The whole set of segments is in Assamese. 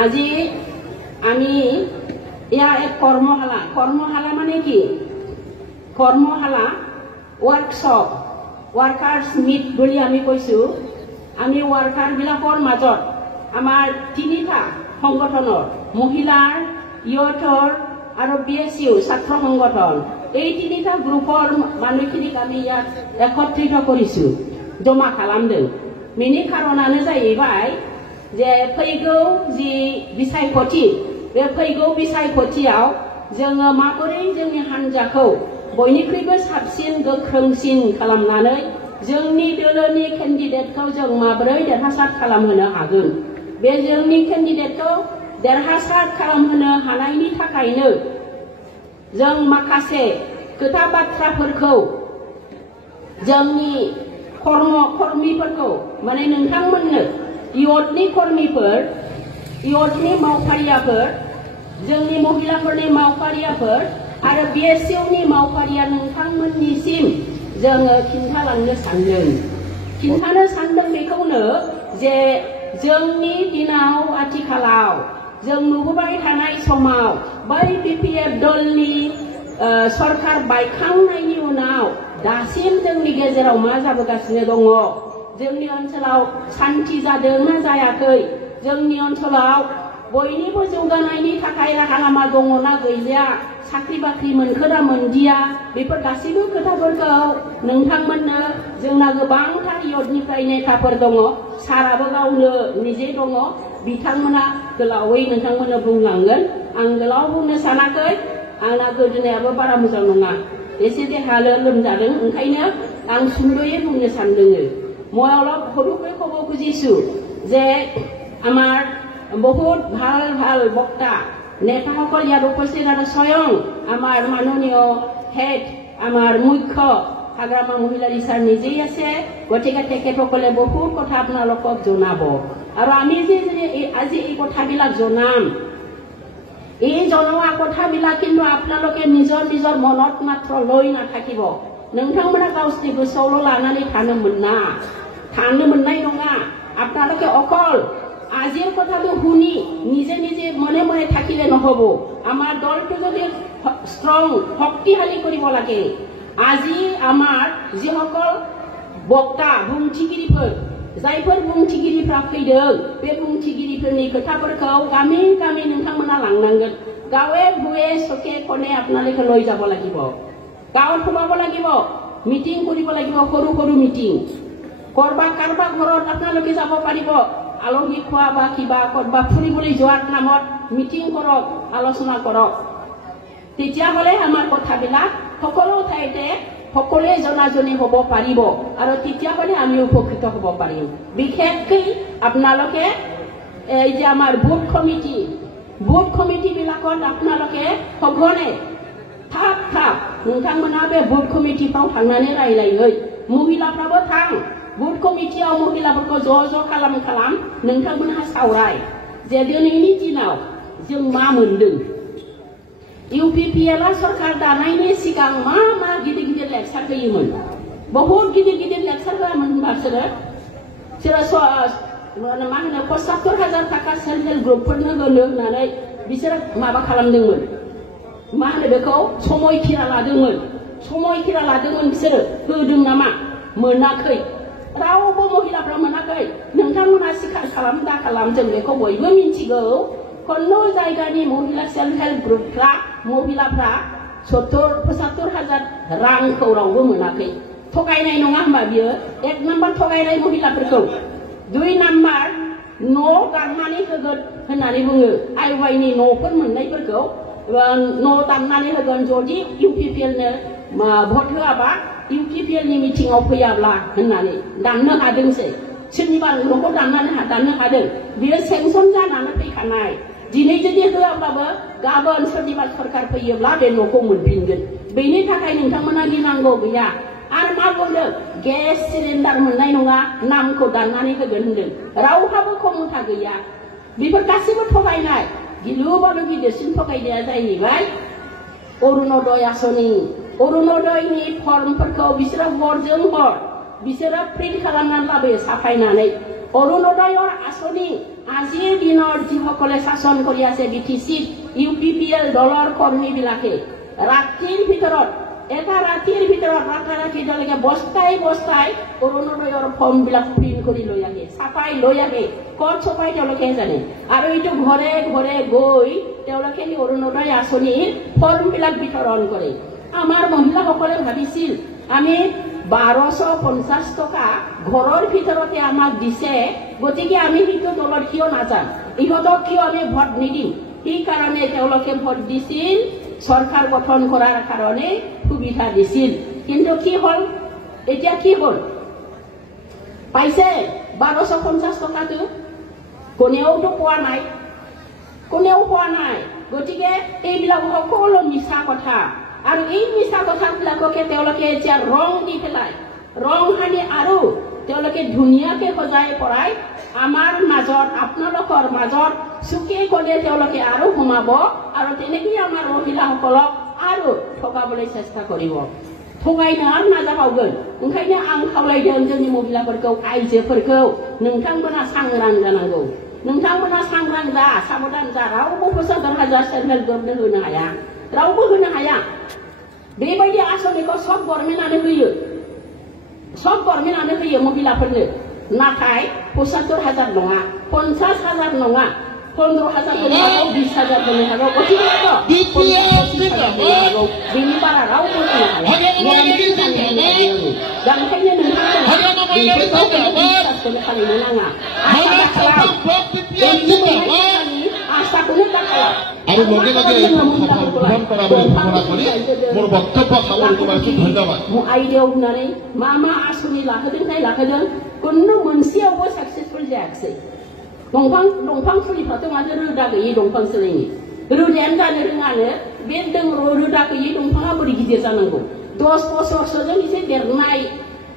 আজি আমি ইয়াৰ এক কৰ্মশালা মানে কি কৰ্মশালা ওয়াৰ্কশপ ওয়াৰ্কাৰ্স মিট বুলি আমি কৈছো আমি ওয়াৰ্কাৰ বিলাকৰ মাজত আমাৰ তিনিটা সংগঠনৰ মহিলাৰ ইয়থৰ আৰু বিএসইউ ছাত্ৰ সংগঠন এই তিনিটা গ্ৰুপৰ মানুহখিনিক আমি ইয়াত একত্ৰিত কৰিছো জমা খালামदों बेनि खारनानो जाहैबाय जे फैगौ जि बिसायख'थि बे फैगौ बिसायख'थियाव जोङो माबोरै जोंनि हान्जाखौ बयनिख्रुइबो साबसिन गोख्रोंसिन खालामनानै जोंनि दोलोनि केन्डिडेटखौ जों माबोरै देरहासार खालामहोनो हागोन बे जोंनि केन्डिडेटखौ देरहासार खालामहोनो हानायनि थाखायनो जों माखासे खोथा बाथ्राफोरखौ जोंनि कर्मीफोरखौ माने नोंथांमोननो इयथनि कर्मीफोर इयथनि मावफारियाफोर जोंनि महिलाफोरनि मावफारियाफोर आरो बिएसइउनि मावफारिया नोंथांमोननिसिम जोङो खिन्थालांनो सानदों बेखौनो जे जोंनि दिनाव आथिखालाव जों नुबोबाय थानाय समाव बै बिपिएफ दलनि सरकार बायखांनायनि उनाव दासिम जोंनि गेजेराव मा जाबोगासिनो दङ जोंनि ओनसोलाव शान्ति जादों ना जायाखै जोंनि ओनसोलाव बयनिबो जौगानायनि थाखाय राहा लामा दङ ना गैलिया साख्रि बाख्रि मोनखोना मोनदिया बेफोर गासैबो खोथाफोरखौ नोंथांमोननो जोंना गोबांथार इयथनिफ्राय नेताफोर दङ साराबो गावनो निजे दङ बिथांमोना गोलावै नोंथांमोननो बुंलांगोन आं गोलाव बुंनो सानाखै आंना गोदोनायाबो बारा मोजां नङा एसे देहा लोमजादों ओंखायनो आं सुंद'यै बुंनो सानदों মই অলপ সৰুকৈ ক'ব খুজিছো যে আমাৰ বহুত ভাল ভাল বক্তা নেতাসকল ইয়াত উপস্থিত আৰু স্বয়ং আমাৰ মাননীয় হেড আমাৰ মুখ্য হাগ্ৰামা মহিলা ৰিচাৰ নিজেই আছে গতিকে তেখেতসকলে বহুত কথা আপোনালোকক জনাব আৰু আমি যে আজি এই কথাবিলাক জনাম এই জনোৱা কথাবিলাক কিন্তু আপোনালোকে নিজৰ নিজৰ মনত মাত্ৰ লৈ নাথাকিব नोंथांमोना गावसोरनि गोसोआवल' लानानै थानो मोननाय नङा আপোনালোকে অকল আজিৰ কথাটো শুনি নিজে নিজে মনে মনে থাকিলে নহব আমাৰ দলটো যদি ষ্ট্ৰং শক্তিশালী কৰিব লাগে আজি আমাৰ যিসকল বক্তা বুंथिगिरिफोर जायफोर बुंथिगिरिफ्रा फैदों बे बुंथिगिरिफोरनि खोथाफोरखौ गामि गामि नोंथांमोना लांनांगोन गावे भुवे सखे खने আপোনালোকে লৈ যাব লাগিব गाँव सोमाब লাগিব মিটিং কৰিব লাগিব সৰু সৰু মিটিং কৰবা কাৰবা ঘৰত আপোনালোকে যাব পাৰিব আলহী খোৱা বা কিবা কৰবা ফুৰিবলৈ যোৱাৰ নামত মিটিং কৰক আলোচনা কৰক তেতিয়া হলে আমাৰ কথাবিলাক সকলো ঠাইতে সকলোৱে জনাজনি হ'ব পাৰিব আৰু তেতিয়া হলে আমি উপকৃত হ'ব পাৰিম বিশেষকৈ আপোনালোকে এই যে আমাৰ বুথ কমিটি বিলাকত আপোনালোকে সঘনে थाब नोंथांमोना बे बुथ कमिटिफ्राव थांनानै रायलायै महिलाफ्राबो थां बुथ कमिटियाव महिलाफोरखौ ज' खालाम नोंथांमोनहा सावराय जे दिनैनि दिनाव जों मा मोनदों इउपिपिएलआ सरकार दानायनि सिगां मा गिदिर गिदिर लेक्सार होयोमोन बहुत गिदिर लेक्सार होआमोन होनबा सोरो मा होनो 75,000 थाखा सेल्फ हेल्प ग्रुपफोरनो होनो होननानै बिसोर माबा खालामदोंमोन मा होनो बेखौ समायखिरा लादोंमोन बिसोरो होदों नामा मोनाखै रावबो महिलाफ्रा मोनाखै नोंथांमोना सिखार खालाम जों बेखौ बयबो मिथिगौ खननो जायगानि महिला सेल्फ हेल्प ग्रुपफ्रा महिलाफ्रा 75,000 रांखौ रावबो मोनाखै थगायनाय नङा होनबा बियो एक नाम्बार थगायनाय महिलाफोरखौ दुइ नाम्बार न' दाननानै होगोन होननानै बुङो आइवाइनि न'फोर मोननायफोरखौ न' दाननानै होगोन जुदि इउपिपिएलनो भट होआबा इउपिपिएलनि मिटिंआव फैयाब्ला होननानै दाननो हादोंसै सोरनिबा न'खौ दाननो हादों बियो सेंसन जानानै फैखानाय दिनै जुदि होआब्लाबो गाबोन सोरनिबा सरकार फैयोब्ला बे न'खौ मोनफिनगोन बेनि थाखाय नोंथांमोना गिनांगौ गैया आरो मा बुंदों गेस सिलिन्डार मोननाय नङा नामखौ दाननानै होगोन होनदों रावहाबो खमथा गैया बेफोर गासैबो थगायनाय गिलुबालु गिदिरसिन थगायनाया जाहैबाय अरुणोदय आसनि अरुणोदयनि फर्मफोरखौ बिसोरो हरजों हर बिसोरो प्रिन्ट खालामनानै लाबोयो साफायनानै अरुणोदय आसनि আজিৰ দিনৰ যিসকলে শাসন কৰি আছে বিটিচিত UPPL দলৰ কৰ্মীবিলাকে ৰাতিৰ ভিতৰত এটা ৰাতিৰ ভিতৰত ৰাতি তেওঁলোকে বস্তাই বস্তাই অৰুণোদয়ৰ ফৰ্মবিলাক প্ৰিণ্ট কৰি লৈ আহে ছাপাই লৈ আহে ক'ত ছপাই তেওঁলোকে জানে আৰু এইটো ঘৰে ঘৰে গৈ তেওঁলোকে অৰুণোদয় আঁচনিৰ ফৰ্মবিলাক বিতৰণ কৰে আমাৰ মহিলাসকলে ভাবিছিল আমি 1250 টকা ঘৰৰ ভিতৰতে আমাক দিছে গতিকে আমি সেইটো দলত কিয় নাযাম ইহঁতক কিয় আমি ভোট নিদিম এই কাৰণে তেওঁলোকে ভোট দিছিল সরকার গঠন করার কারণে সুবিধা দিছিল কিন্তু কি হল এতিয়া কি হল পাইছে 1250 টাকাটো কোনেও তো পোৱা নাই গতিকে এইবিলাক সকলো মিছা কথা আৰু এই মিছা কথাবিলাককে তেওঁলোকে এতিয়া ৰং দি পেলাই ৰং হানি আৰু তেওঁলোকে ধুনীয়াকে সজাই পৰাই আমাৰ মাজত আপোনালোকৰ মাজত সুকে কোনে তেওঁলোকে আৰু সোমাব আৰু তেনেকৈ আমাৰ মহিলাসকলক আৰু ঠগাবলৈ চেষ্টা কৰিব ঠগাইनो नाजाबावगोन ओंखायनो आं खावलायदों जोंनि महिलाफोरखौ आइजोफोरखौ नोंथांमोना सांग्रां जानांगौ नोंथांमोना सांग्रां जा साबधान जा रावबो 75,000 सेल्फ हेल्प ग्रुपनो होनो हाया रावबो होनो हाया बेबायदि आसनिखौ सब गभर्नमेन्टआनो होयो महिलाफोरनो नाथाय 75,000 नङा 50,000 नङा 15,000 होनो हागौ 20,000 होनो हागौ बेनि बारा रावबो होनो हाया दा ओंखायनो नोंथांमोना बेफोरखौ खालामनो नाङा आसाखौनो दाखालाम আৰু লগে লগে গ্ৰহণ কৰা বুলি ঘোষণা কৰি মোৰ বক্তব্য সামৰিব পাৰিছো ধন্যবাদ आयदायाव होनानै मा आसनि लाहोदों कुनु मोनसेयावबो साक्सेसफुल जायाखै दंफां फुलिफ्राथ' माथो रोदा गैयै दंफांसोलायनि रोदायानो जानो रोङानो बे रोदा गैयै दंफाङा बोरै गिदिर जानांगौ 10 बोसोरसोजों एसे देरनाय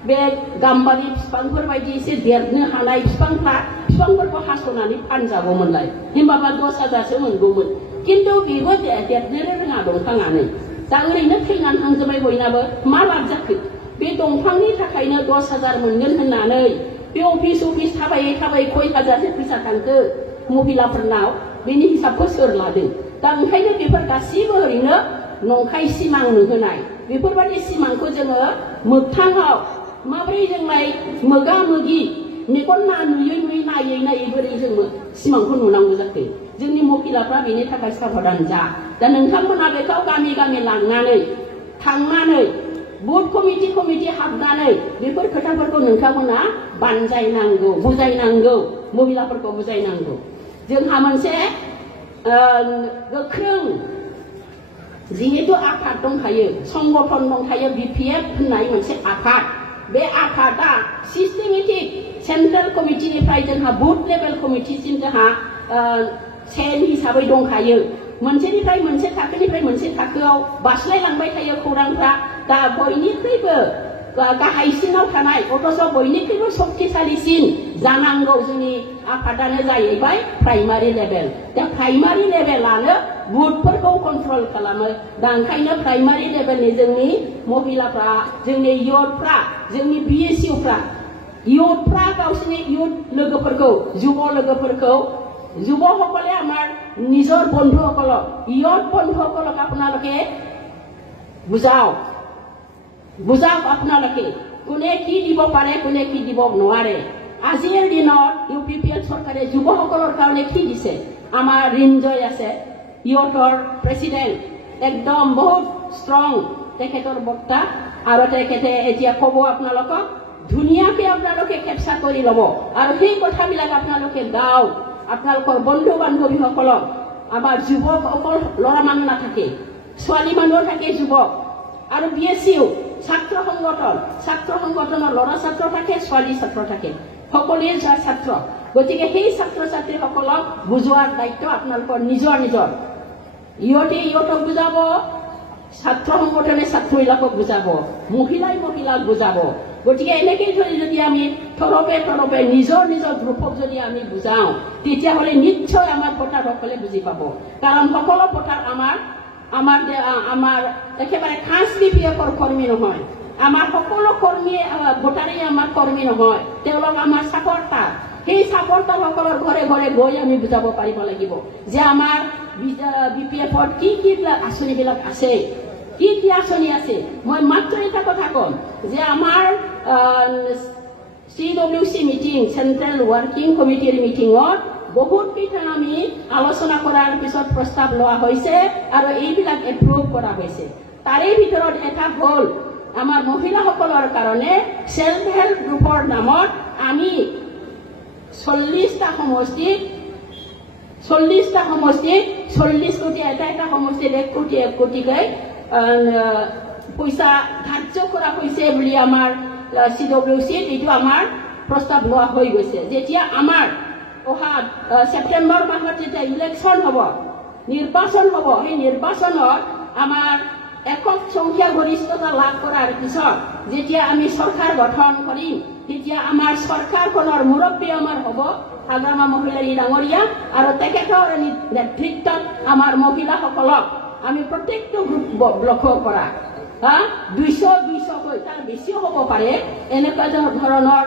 बे गाम्बारि बिफांफोर बायदि एसे देरनो हानाय बिफांफोरखौ हास'नानै फानजागौमोनलाय होमबाबा 10,000सो मोनगौमोन किन्तु बेबो देरनो रोङा दंफाङानो दा ओरैनो थैनानै थांजोबबाय बयनाबो मा लाब जाखो बे दंफांनि थाखायनो 10,000 मोनगोन होननानै बे अफिस थाबायै खय हाजारसो फैसा थांखो महिलाफोरनाव बेनि हिसाबखौ सोर लादों दा ओंखायनो बेफोर गासिबो ओरैनो नंखाय सिमां नुहोनाय बेफोरबायदि सिमांखौ जोङो मोगथाङाव माबोरै जोंलाय मोगा मोगि मेगन नुयै नायै बोरै जों सिमांखौ नुनांगौ जाखो जोंनि महिलाफ्रा बेनि थाखाय साबधान जा दा नोंथांमोना बेखौ गामि लांनानै थांनानै बुथ कमिटि हाबनानै बेफोर खोथाफोरखौ नोंथांमोना बानजायनांगौ बुजायनांगौ महिलाफोरखौ बुजायनांगौ जोंहा मोनसे गोख्रों जिहेतु आफाद दंखायो संगठन दंखायो BPF होननाय मोनसे आफाद बे आफादा सिस्टेमेटिक सेन्ट्रेल कमिटिनिफ्राय जोंहा बुथ लेभेल कमिटिसिम जोंहा सेल हिसाबै दंखायो मोनसेनिफ्राय मोनसे थाखोनिफ्राय मोनसे थाखोआव बास्लायलांबाय थायो खौरांफ्रा दा बयनिख्रुइबो गाहायसिनाव थानाय अथच बयनिख्रुइबो शक्तिशालीसिन जानांगौ जोंनि आफादानो जाहैबाय प्राइमारि लेभेल दा प्राइमारि लेभेलानो बुथफोरखौ कन्ट्रल खालामो दा ओंखायनो प्राइमारि लेभेलनि जोंनि महिलाफ्रा जोंनि इयुथफ्रा जोंनि BSUफ्रा गावसोरनि इयुथ लोगोफोरखौ যুৱসকলে আমাৰ নিজৰ বন্ধুসকলক ইয়ত বন্ধুসকলক আপোনালোকে বুজাওক আপোনালোকে কোনে কি দিব পাৰে কোনে কি দিব নোৱাৰে আজিৰ দিনত UPPL চৰকাৰে যুৱসকলৰ কাৰণে কি দিছে আমাৰ ৰিঞ্জয় আছে ইয়তৰ প্ৰেসিডেন্ট একদম বহুত ষ্ট্ৰং তেখেতৰ বক্তা আৰু তেখেতে এতিয়া ক'ব আপোনালোকক ধুনীয়াকে আপোনালোকে কেপচাৰ কৰি ল'ব আৰু সেই কথাবিলাক আপোনালোকে গাওক আপোনালোকৰ বন্ধু বান্ধৱীসকলক আমাৰ যুৱক অকল ল'ৰা মানুহ নাথাকে ছোৱালী মানুহ থাকে যুৱক আৰু BSU ছাত্ৰ সংগঠনৰ ল'ৰা ছাত্ৰ থাকে ছোৱালী ছাত্ৰ থাকে সকলোৱে ছাত্ৰ গতিকে সেই ছাত্ৰ ছাত্ৰীসকলক বুজোৱাৰ দায়িত্ব আপোনালোকৰ নিজৰ ইয়তক বুজাব ছাত্ৰ সংগঠনে ছাত্ৰীবিলাকক বুজাব মহিলাক বুজাব গতিকে এনেকৈ যদি আমি থৰপে নিজৰ গ্ৰুপক যদি আমি বুজাওঁ তেতিয়াহ'লে নিশ্চয় আমাৰ ভোটাৰসকলে বুজি পাব কাৰণ সকলো ভোটাৰ আমাৰ একেবাৰে খাস BPFৰ কৰ্মী নহয় আমাৰ সকলো কৰ্মী ভোটাৰেই আমাৰ কৰ্মী নহয় তেওঁলোক আমাৰ ছাপৰ্টাৰ সেই ছাপোৰ্টাৰসকলৰ ঘৰে ঘৰে গৈ আমি বুজাব পাৰিব লাগিব যে আমাৰ বিপিএফত কি আঁচনিবিলাক আছে, কি আঁচনি আছে। মই মাত্ৰ এটা কথা ক'ম যে আমাৰ CWC মিটিং, চেণ্ট্ৰেল ৱৰ্কিং কমিটিৰ মিটিঙত বহুত কেইটা আমি আলোচনা কৰাৰ পিছত প্ৰস্তাৱ লোৱা হৈছে আৰু এইবিলাক এপ্ৰুভ কৰা হৈছে। তাৰে ভিতৰত এটা হ'ল আমাৰ মহিলাসকলৰ কাৰণে সেল্ফ হেল্প গ্ৰুপৰ নামত আমি 40টা সমষ্টিত 40 কোটি এটা সমষ্টিত 1 কোটিকৈ পইচা ধাৰ্য কৰা হৈছে বুলি আমাৰ CWC এইটো আমাৰ প্ৰস্তাৱ লোৱা হৈ গৈছে। যেতিয়া আমাৰ অহা ছেপ্টেম্বৰ মাহত যেতিয়া ইলেকশ্যন হ'ব, নিৰ্বাচন হ'ব, সেই নিৰ্বাচনত আমাৰ একক সংখ্যাগৰিষ্ঠতা লাভ কৰাৰ পিছত যেতিয়া আমি চৰকাৰ গঠন কৰিম, তেতিয়া আমাৰ চৰকাৰখনৰ মুৰব্বী আমাৰ হ'ব হাগ্ৰামা মহিলাৰী ডাঙৰীয়া আৰু তেখেতৰ নেতৃত্বত আমাৰ মহিলাসকলক আমি প্ৰত্যেকটো ব্লকৰ পৰা 200কৈ তাৰ বেছিও হ'ব পাৰে এনেকুৱা ধৰণৰ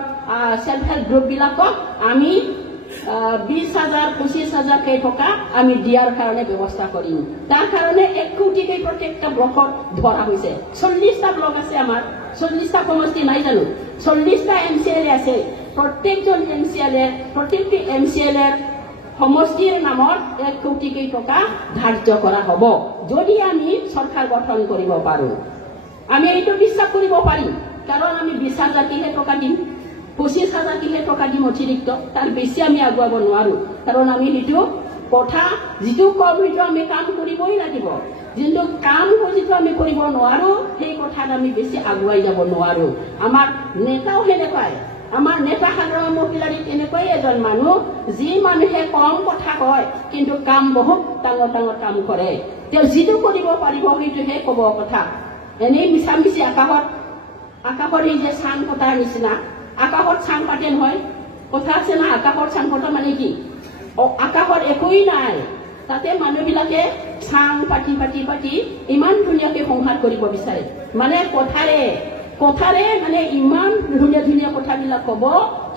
সেল্ফ হেল্প গ্ৰুপবিলাকক আমি 20,000 25,000 টকা আমি দিয়াৰ কাৰণে ব্যৱস্থা কৰিম। তাৰ কাৰণে 1 কোটিকৈ প্ৰত্যেকটা ব্লকত ধৰা হৈছে। 40টা ব্লক আছে আমাৰ, 40টা সমষ্টি নাই জানো, 40টা MCLA আছে। প্ৰত্যেকজন প্ৰত্যেকটি MCLA সমষ্টিৰ নামত 1 কোটিকৈ টকা ধাৰ্য কৰা হ'ব যদি আমি চৰকাৰ গঠন কৰিব পাৰোঁ। আমি এইটো বিশ্বাস কৰিব পাৰিম কাৰণ আমি 20,000 টকা দিম, 25,000 টকা দিম অতিৰিক্ত, তাৰ বেছি আমি আগুৱাব নোৱাৰো কাৰণ আমি সেইটো কথা যিটো কম সেইটো আমি কাম কৰিবই লাগিব। যিটো কাম যিটো আমি কৰিব নোৱাৰো সেই কথাত আমি বেছি আগুৱাই যাব নোৱাৰো। আমাৰ নেতাও সেনেকুৱাই, আমাৰ নেতা হাগ্ৰামা মহিলাৰী তেনেকুৱাই এজন মানুহ যি মানুহে কম কথা কয় কিন্তু কাম বহুত ডাঙৰ ডাঙৰ কাম কৰে। তেওঁ যিটো কৰিব পাৰিব সেইটোহে ক'ব কথা। এনেই মিছামিছি আকাশত এই যে চাং পতাৰ নিচিনা আকাশত চাং পাতে নহয়, কথা আছে না, আকাশত চাং পতা মানে কি? আকাশত একোৱেই নাই, তাতে মানুহবিলাকে চাং পাতি ইমান ধুনীয়াকৈ সংসাৰ কৰিব বিচাৰে। মানে কথাৰে মানে ইমান ধুনীয়া কথাবিলাক ক'ব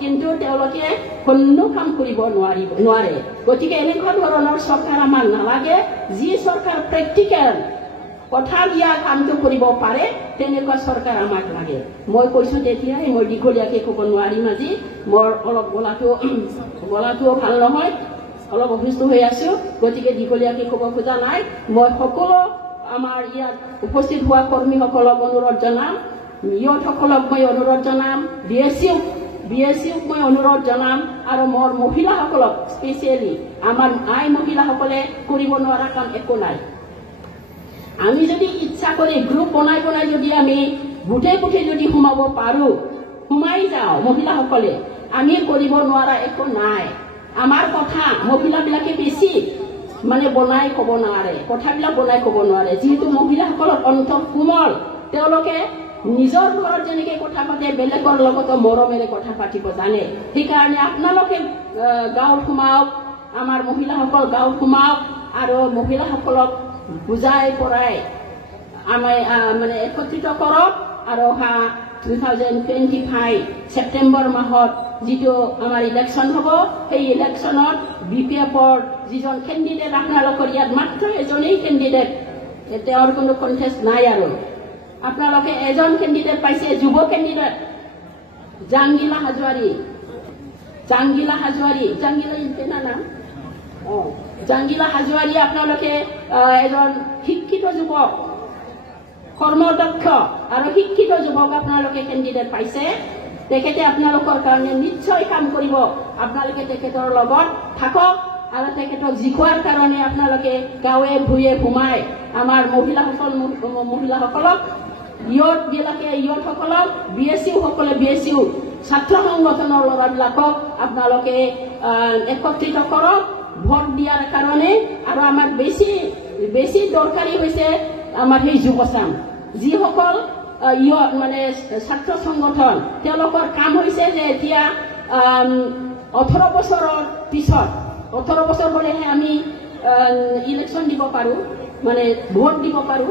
কিন্তু তেওঁলোকে কোনো কাম কৰিব নোৱাৰে। গতিকে এনেকুৱা ধৰণৰ চৰকাৰ আমাৰ নালাগে। যি চৰকাৰ প্ৰেক্টিকেল কথা দিয়া কামটো কৰিব পাৰে তেনেকুৱা চৰকাৰ আমাক লাগে। মই কৈছো তেতিয়াই, মই দীঘলীয়াকৈ ক'ব নোৱাৰিম আজি, মোৰ অলপ গলাটোও ভাল নহয়, অলপ অসুস্থ হৈ আছো, গতিকে দীঘলীয়াকৈ ক'ব খোজা নাই। মই সকলো আমাৰ ইয়াত উপস্থিত হোৱা কৰ্মীসকলক অনুৰোধ জনাম, ইয়থসকলক মই অনুৰোধ জনাম, BSCক মই অনুৰোধ জনাম আৰু মোৰ মহিলাসকলক স্পেচিয়েলি আমাৰ আই মহিলাসকলে কৰিব নোৱাৰা কাম একো নাই। আমি যদি ইচ্ছা কৰি গ্ৰুপ বনাই যদি আমি গোটেই যদি সোমাব পাৰো, সোমাই যাওঁ মহিলাসকলে, আমি কৰিব নোৱাৰা একো নাই। আমাৰ কথা মহিলাবিলাকে বেছি মানে বনাই ক'ব নোৱাৰে, কথাবিলাক বনাই ক'ব নোৱাৰে। যিহেতু মহিলাসকলৰ অন্তৰ কোমল, তেওঁলোকে নিজৰ ঘৰত যেনেকৈ কথা পাতে বেলেগৰ লগতো মৰমেৰে কথা পাতিব জানে। সেইকাৰণে আপোনালোকে গাঁৱত সোমাওক, আমাৰ মহিলাসকল গাঁৱত সোমাওক আৰু মহিলাসকলক বুজাই পৰাই আমি মানে একত্ৰিত কৰক আৰু অহা 2025 ছেপ্টেম্বৰ মাহত যিটো আমাৰ ইলেকশ্যন হ'ব, সেই ইলেকশ্যনত BPFৰ যিজন কেণ্ডিডেট আপোনালোকৰ ইয়াত মাত্ৰ এজনেই কেণ্ডিডেট, তেওঁৰ কোনো কণ্টেষ্ট নাই আৰু আপোনালোকে এজন কেণ্ডিডেট পাইছে, যুৱ কেণ্ডিডেট জাংগিলা হাজোৱাৰী নাম জাংগিলা হাজোৱাৰী আপোনালোকে এজন শিক্ষিত যুৱক, কৰ্মদক্ষ আৰু শিক্ষিত যুৱক আপোনালোকে কেণ্ডিডেট পাইছে। তেখেতে আপোনালোকৰ কাৰণে নিশ্চয় কাম কৰিব। আপোনালোকে তেখেতৰ লগত থাকক আৰু তেখেতক জিকোৱাৰ কাৰণে আপোনালোকে গাঁৱে ভূঞে সোমাই আমাৰ মহিলাসকলক ইয়থসকলক BSCসকলে BSCও ছাত্ৰ সংগঠনৰ ল'ৰাবিলাকক আপোনালোকে একত্ৰিত কৰক ভোট দিয়াৰ কাৰণে। আৰু আমাৰ বেছি দৰকাৰী হৈছে আমাৰ সেই যুৱচাম, যিসকল মানে ছাত্ৰ সংগঠন, তেওঁলোকৰ কাম হৈছে যে এতিয়া 18 বছৰৰ পিছত 18 বছৰ হ'লেহে আমি ইলেকশ্যন দিব পাৰোঁ, মানে ভোট দিব পাৰোঁ।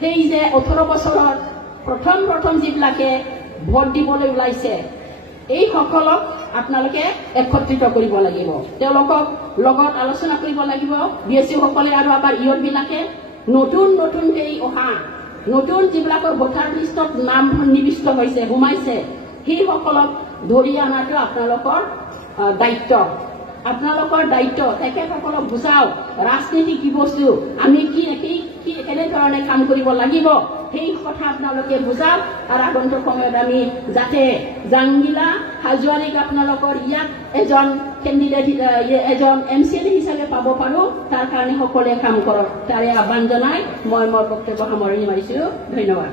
সেই যে 18 বছৰত প্ৰথম যিবিলাকে ভোট দিবলৈ ওলাইছে এই সকলক আপোনালোকে একত্ৰিত কৰিব লাগিব তেওঁলোকক লগত আলোচনা কৰিব লাগিব বিএসসি সকলে আৰু আমাৰ ইয়ৰ বিলাকে নতুন এই অহা নতুন যিবিলাকৰ ভোটাৰ লিষ্টত নাম নিবিষ্ট হৈছে হুমাইছে সেই সকলক ধৰি আনাটো আপোনালোকৰ দায়িত্ব আপোনালোকৰ দায়িত্ব তেখেতসকলক বুজাওক ৰাজনীতি কি বস্তু আমি কি কেনেধৰণে কাম কৰিব লাগিব সেই কথা আপোনালোকে বুজাওক আৰু আগন্তুক সময়ত আমি যাতে জাংগিলা হাজোৱাৰীক আপোনালোকৰ ইয়াত এজন কেণ্ডিডেট এজন এমচিএল হিচাপে পাব পাৰো তাৰ কাৰণে সকলোৱে কাম কৰক তাৰে আহ্বান জনাই মই মোৰ বক্তব্য সামৰণি মাৰিছো ধন্যবাদ